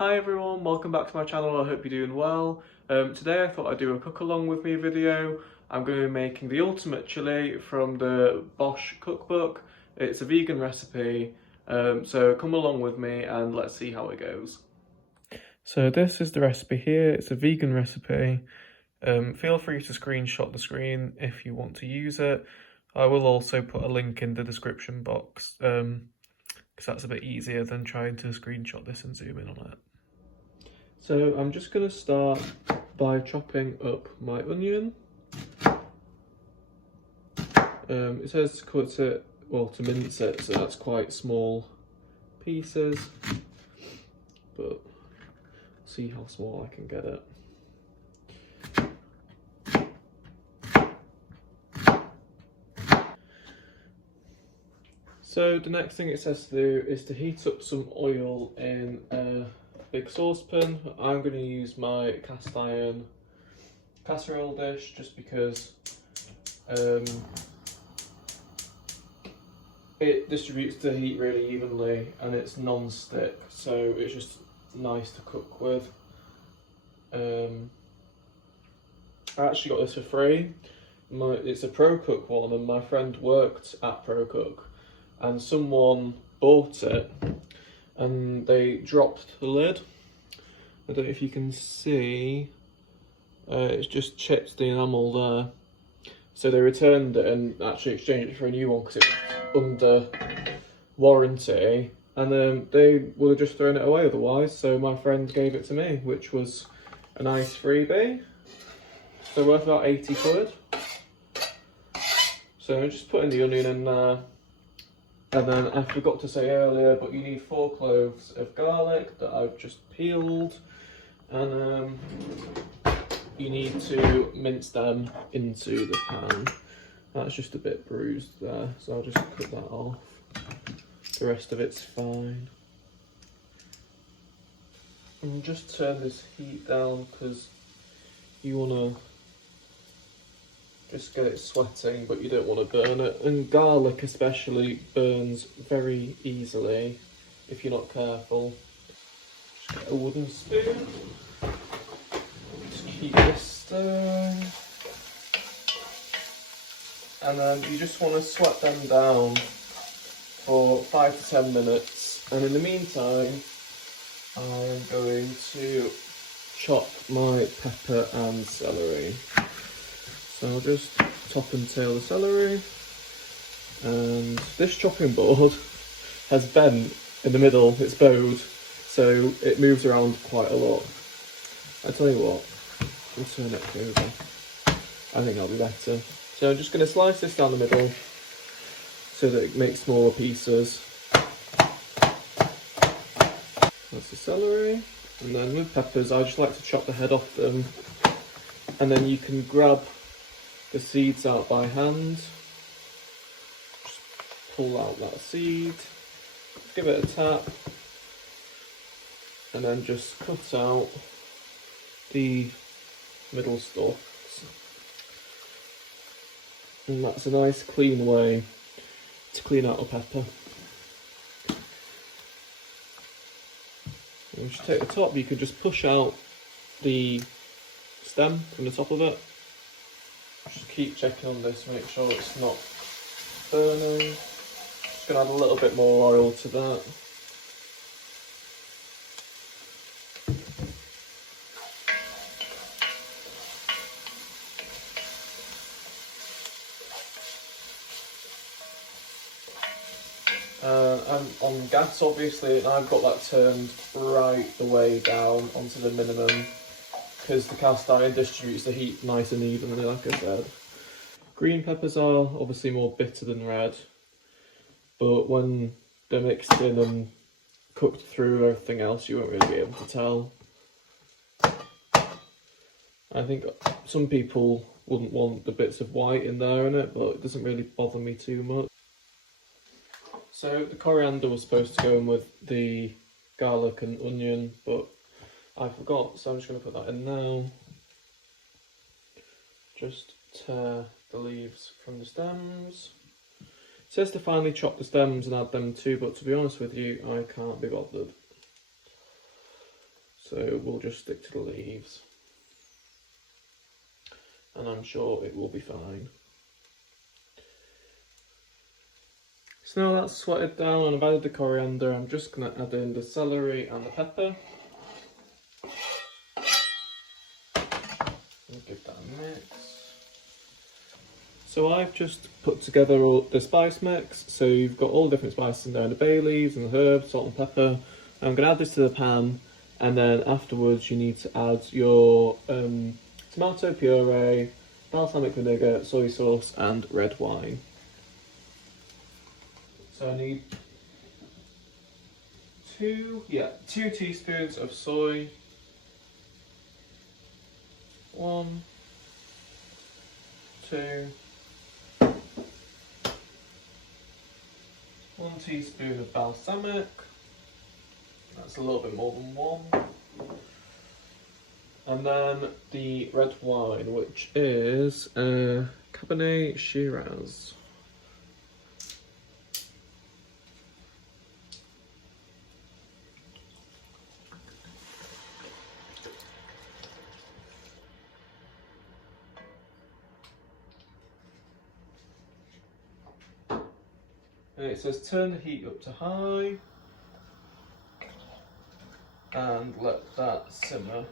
Hi everyone, welcome back to my channel. I hope you're doing well. Today I thought I'd do a cook along with me video. I'm going to be making the ultimate chili from the BOSH cookbook. It's a vegan recipe, so come along with me and let's see how it goes. So this is the recipe here. It's a vegan recipe. Feel free to screenshot the screen if you want to use it. I will also put a link in the description box because that's a bit easier than trying to screenshot this and zoom in on it. So I'm just going to start by chopping up my onion. It says to cut it, well, to mince it, so that's quite small pieces, but see how small I can get it. So the next thing it says to do is to heat up some oil in a big saucepan. I'm going to use my cast iron casserole dish just because it distributes the heat really evenly and it's non-stick, so it's just nice to cook with. I actually got this for free. It's a ProCook one, and my friend worked at ProCook and someone bought it and they dropped the lid. I don't know if you can see, it's just chipped the enamel there. So they returned it and actually exchanged it for a new one because it was under warranty, and they would have just thrown it away otherwise, so my friend gave it to me, which was a nice freebie. So worth about 80 quid. So I'm just putting the onion in there. And then I forgot to say earlier, but you need 4 cloves of garlic that I've just peeled, and you need to mince them into the pan. That's just a bit bruised there, so I'll just cut that off. The rest of it's fine. And just turn this heat down because you want to just get it sweating, but you don't want to burn it. And garlic especially burns very easily if you're not careful. Just get a wooden spoon. Just keep this stirring. And then you just want to sweat them down for 5 to 10 minutes. And in the meantime, I'm going to chop my pepper and celery. So I'll just top and tail the celery, and this chopping board has bent in the middle, it's bowed, so it moves around quite a lot. I tell you what, we'll turn it over, I think that'll be better. So I'm just going to slice this down the middle so that it makes smaller pieces. That's the celery, and then with peppers I just like to chop the head off them, and then you can grab the seeds out by hand. Just pull out that seed, give it a tap, and then just cut out the middle stalks. And that's a nice clean way to clean out a pepper. And if you take the top, you can just push out the stem from the top of it. Just keep checking on this, make sure it's not burning. Just going to add a little bit more oil to that. I'm on gas obviously, and I've got that turned right the way down onto the minimum, because the cast iron distributes the heat nice and evenly, like I said. Green peppers are obviously more bitter than red, but when they're mixed in and cooked through everything else, you won't really be able to tell. I think some people wouldn't want the bits of white in there in it, but it doesn't really bother me too much. So the coriander was supposed to go in with the garlic and onion, but I forgot, so I'm just going to put that in now. Just tear the leaves from the stems. It says to finely chop the stems and add them too, but to be honest with you, I can't be bothered. so we'll just stick to the leaves. And I'm sure it will be fine. So now that's sweated down and I've added the coriander, I'm just going to add in the celery and the pepper. And give that a mix. So I've just put together all the spice mix, so you've got all the different spices in there, the bay leaves and the herbs, salt and pepper. I'm going to add this to the pan, and then afterwards you need to add your tomato puree, balsamic vinegar, soy sauce and red wine. So I need two teaspoons of soy, 1, 2, 1 teaspoon of balsamic, that's a little bit more than 1, and then the red wine, which is Cabernet Shiraz. And it says turn the heat up to high and let that simmer.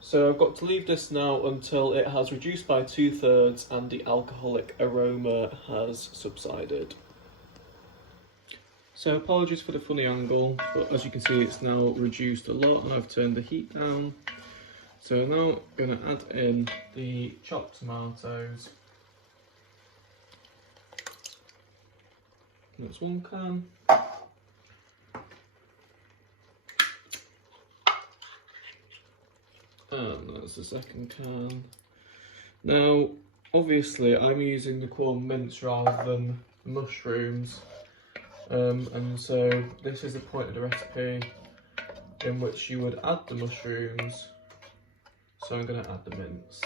So I've got to leave this now until it has reduced by 2/3 and the alcoholic aroma has subsided. So apologies for the funny angle, but as you can see it's now reduced a lot and I've turned the heat down. So now I'm going to add in the chopped tomatoes. That's 1 can. And that's the 2nd can. Now, obviously I'm using the corn mince rather than mushrooms. And so this is the point of the recipe in which you would add the mushrooms. So I'm going to add the mince.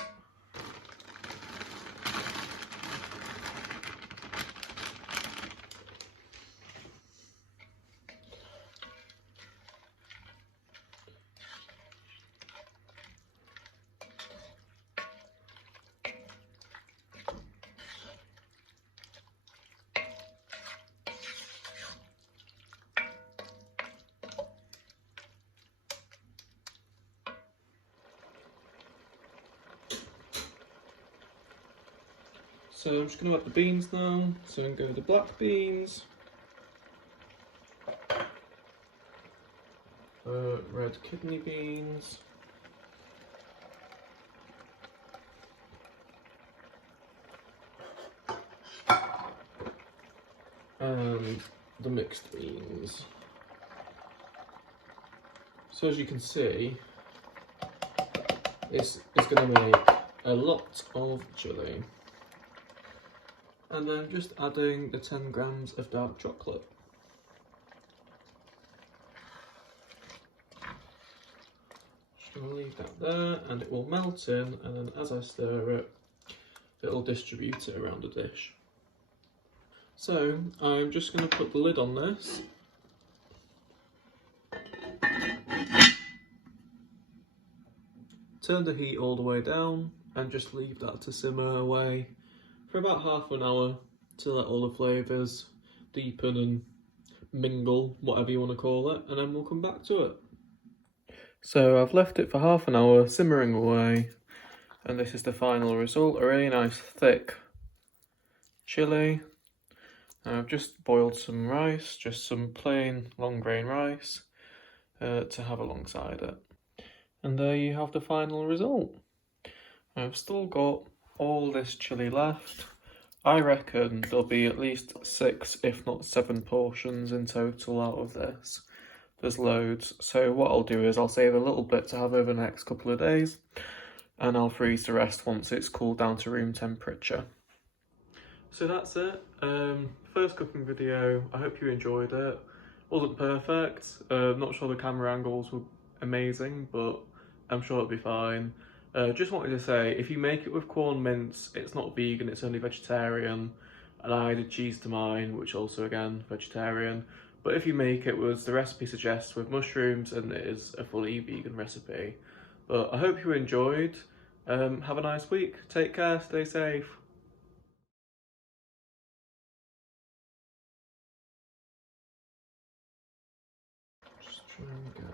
So I'm just going to add the beans now. So I'm going to go with the black beans, red kidney beans, and the mixed beans. So as you can see, it's going to make a lot of chilli. And then just adding the 10 grams of dark chocolate. Just going to leave that there and it will melt in, and then as I stir it, it'll distribute it around the dish. So I'm just going to put the lid on this. Turn the heat all the way down and just leave that to simmer away for about half an hour to let all the flavours deepen and mingle, whatever you want to call it, and then we'll come back to it. So I've left it for half an hour simmering away, and this is the final result, a really nice thick chilli. And I've just boiled some rice, just some plain long grain rice to have alongside it. And there you have the final result. I've still got all this chilli left. I reckon there'll be at least 6 if not 7 portions in total out of this. There's loads, so what I'll do is I'll save a little bit to have over the next couple of days, and I'll freeze the rest once it's cooled down to room temperature. So that's it, first cooking video. I hope you enjoyed it. Wasn't perfect, not sure the camera angles were amazing, but I'm sure it'll be fine. Just wanted to say, if you make it with corn mince, it's not vegan, it's only vegetarian. And I added cheese to mine, which also again, vegetarian. but if you make it was the recipe suggests with mushrooms, and it is a fully vegan recipe. But I hope you enjoyed. Have a nice week. Take care, stay safe. Just try and get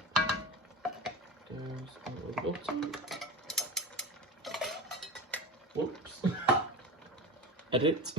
those out of the bottom. Whoops. Edit.